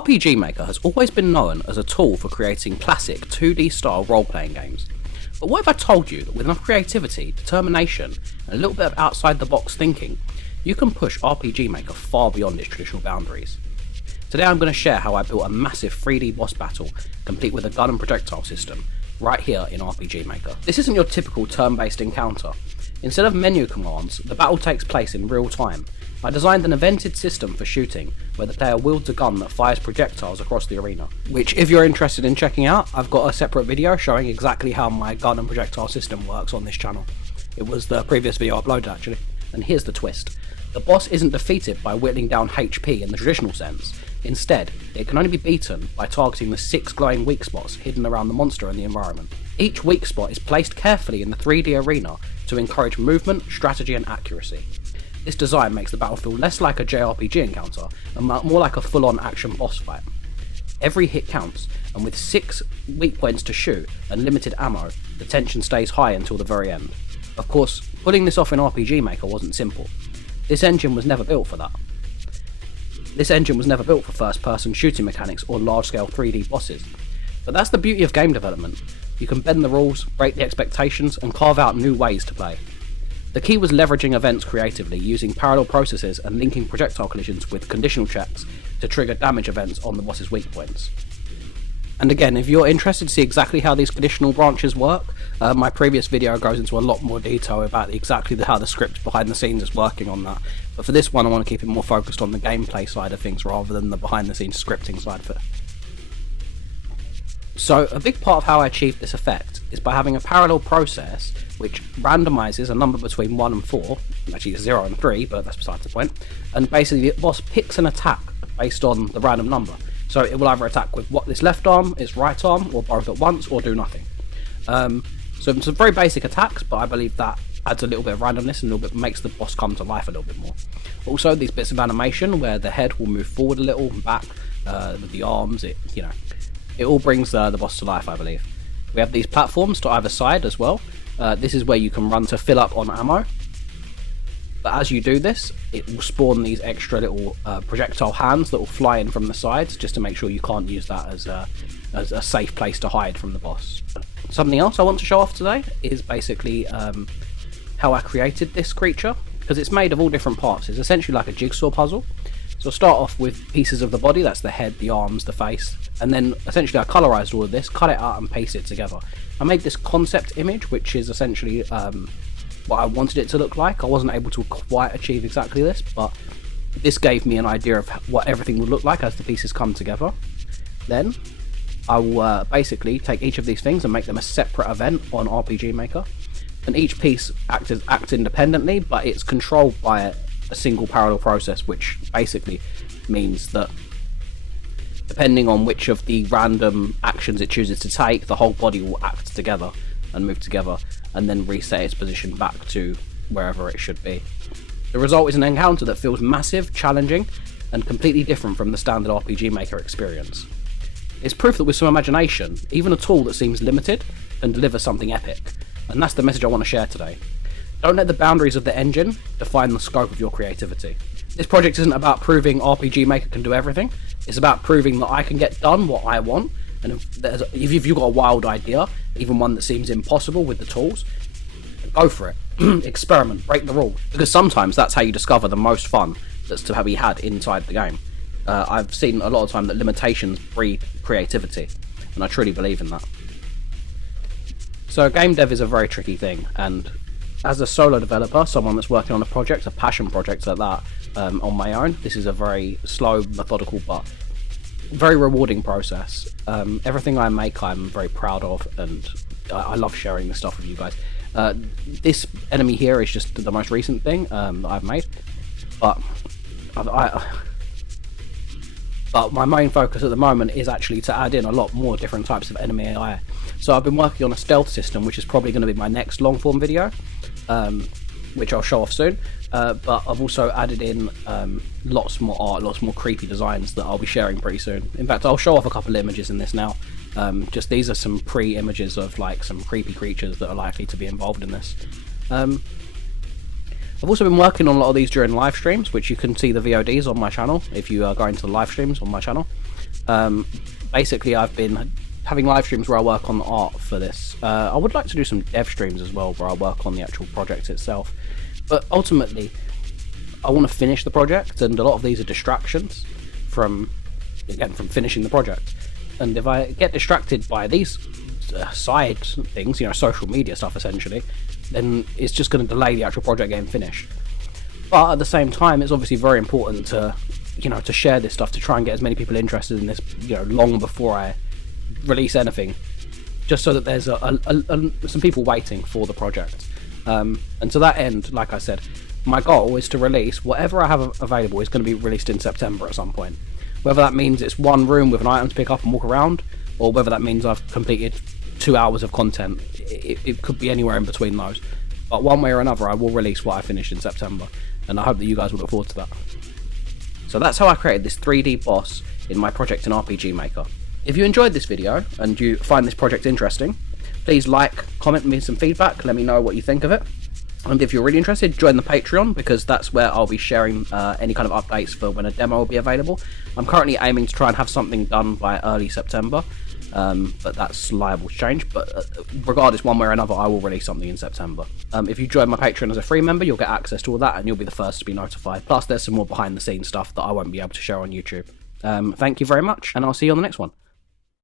RPG Maker has always been known as a tool for creating classic 2D style role-playing games. But what if I told you that with enough creativity, determination, and a little bit of outside the box thinking, you can push RPG Maker far beyond its traditional boundaries? Today I'm going to share how I built a massive 3D boss battle, complete with a gun and projectile system, right here in RPG Maker. This isn't your typical turn-based encounter. Instead of menu commands, the battle takes place in real time. I designed an invented system for shooting, where the player wields a gun that fires projectiles across the arena. Which, if you're interested in checking out, I've got a separate video showing exactly how my gun and projectile system works on this channel. It was the previous video uploaded actually. And here's the twist. The boss isn't defeated by whittling down HP in the traditional sense. Instead, it can only be beaten by targeting the 6 glowing weak spots hidden around the monster and the environment. Each weak spot is placed carefully in the 3D arena to encourage movement, strategy and accuracy. This design makes the battle feel less like a JRPG encounter and more like a full-on action boss fight. Every hit counts, and with 6 weak points to shoot and limited ammo, the tension stays high until the very end. Of course, pulling this off in RPG Maker wasn't simple. This engine was never built for that. This engine was never built for first-person shooting mechanics or large-scale 3D bosses. But that's the beauty of game development. You can bend the rules, break the expectations, and carve out new ways to play. The key was leveraging events creatively, using parallel processes and linking projectile collisions with conditional checks to trigger damage events on the boss's weak points. And again, if you're interested to see exactly how these conditional branches work, my previous video goes into a lot more detail about exactly how the script behind the scenes is working on that. But for this one, I want to keep it more focused on the gameplay side of things rather than the behind the scenes scripting side of it. So a big part of how I achieved this effect is by having a parallel process which randomizes a number between 1 and 4, actually 0 and 3, but that's besides the point, and basically the boss picks an attack based on the random number. So it will either attack with its left arm, its right arm, or both at once, or do nothing. So some very basic attacks, but I believe that adds a little bit of randomness and a little bit makes the boss come to life a little bit more. Also, these bits of animation where the head will move forward a little and back with the arms, it all brings the boss to life, I believe. We have these platforms to either side as well. This is where you can run to fill up on ammo. But as you do this, it will spawn these extra little projectile hands that will fly in from the sides, just to make sure you can't use that as a safe place to hide from the boss. Something else I want to show off today is basically how I created this creature, because it's made of all different parts. It's essentially like a jigsaw puzzle. So I'll start off with pieces of the body, that's the head, the arms, the face, and then essentially I colorized all of this, cut it out and paste it together. I made this concept image, which is essentially what I wanted it to look like. I wasn't able to quite achieve exactly this, but this gave me an idea of what everything would look like as the pieces come together. Then I will basically take each of these things and make them a separate event on RPG Maker, and each piece acts independently, but it's controlled by a single parallel process, which basically means that depending on which of the random actions it chooses to take, the whole body will act together and move together and then reset its position back to wherever it should be. The result is an encounter that feels massive, challenging, and completely different from the standard RPG Maker experience. It's proof that with some imagination, even a tool that seems limited can deliver something epic, and that's the message I want to share today. Don't let the boundaries of the engine define the scope of your creativity. This project isn't about proving RPG Maker can do everything, it's about proving that I can get done what I want, and if you've got a wild idea, even one that seems impossible with the tools, go for it. Experiment, break the rule, because sometimes that's how you discover the most fun that's to be had inside the game. I've seen a lot of time that limitations breed creativity, and I truly believe in that. So game dev is a very tricky thing, and as a solo developer, someone that's working on a project, a passion project like that, on my own, this is a very slow, methodical, but very rewarding process. Everything I make I'm very proud of, and I love sharing this stuff with you guys. This enemy here is just the most recent thing that I've made, but my main focus at the moment is actually to add in a lot more different types of enemy AI. So I've been working on a stealth system, which is probably going to be my next long form video, which I'll show off soon. But I've also added in lots more art, lots more creepy designs that I'll be sharing pretty soon. In fact, I'll show off a couple of images in this now. Just these are some pre-images of like some creepy creatures that are likely to be involved in this. I've also been working on a lot of these during live streams, which you can see the VODs on my channel if you are going to the live streams on my channel. Basically, I've been having live streams where I work on the art for this. I would like to do some dev streams as well, where I work on the actual project itself. But ultimately, I want to finish the project, and a lot of these are distractions from finishing the project. And if I get distracted by these side things, social media stuff essentially, then it's just going to delay the actual project getting finished. But at the same time, it's obviously very important to share this stuff, to try and get as many people interested in this, long before I release anything, just so that there's some people waiting for the project. And to that end, like I said, my goal is to release whatever I have available is going to be released in September at some point. Whether that means it's one room with an item to pick up and walk around, or whether that means I've completed 2 hours of content, it could be anywhere in between those. But one way or another, I will release what I finished in September, and I hope that you guys will look forward to that. So that's how I created this 3D boss in my project in RPG Maker. If you enjoyed this video and you find this project interesting, please like, comment me some feedback, let me know what you think of it. And if you're really interested, join the Patreon, because that's where I'll be sharing any kind of updates for when a demo will be available. I'm currently aiming to try and have something done by early September, but that's liable to change. But regardless, one way or another, I will release something in September. If you join my Patreon as a free member, you'll get access to all that, and you'll be the first to be notified. Plus, there's some more behind-the-scenes stuff that I won't be able to share on YouTube. Thank you very much, and I'll see you on the next one.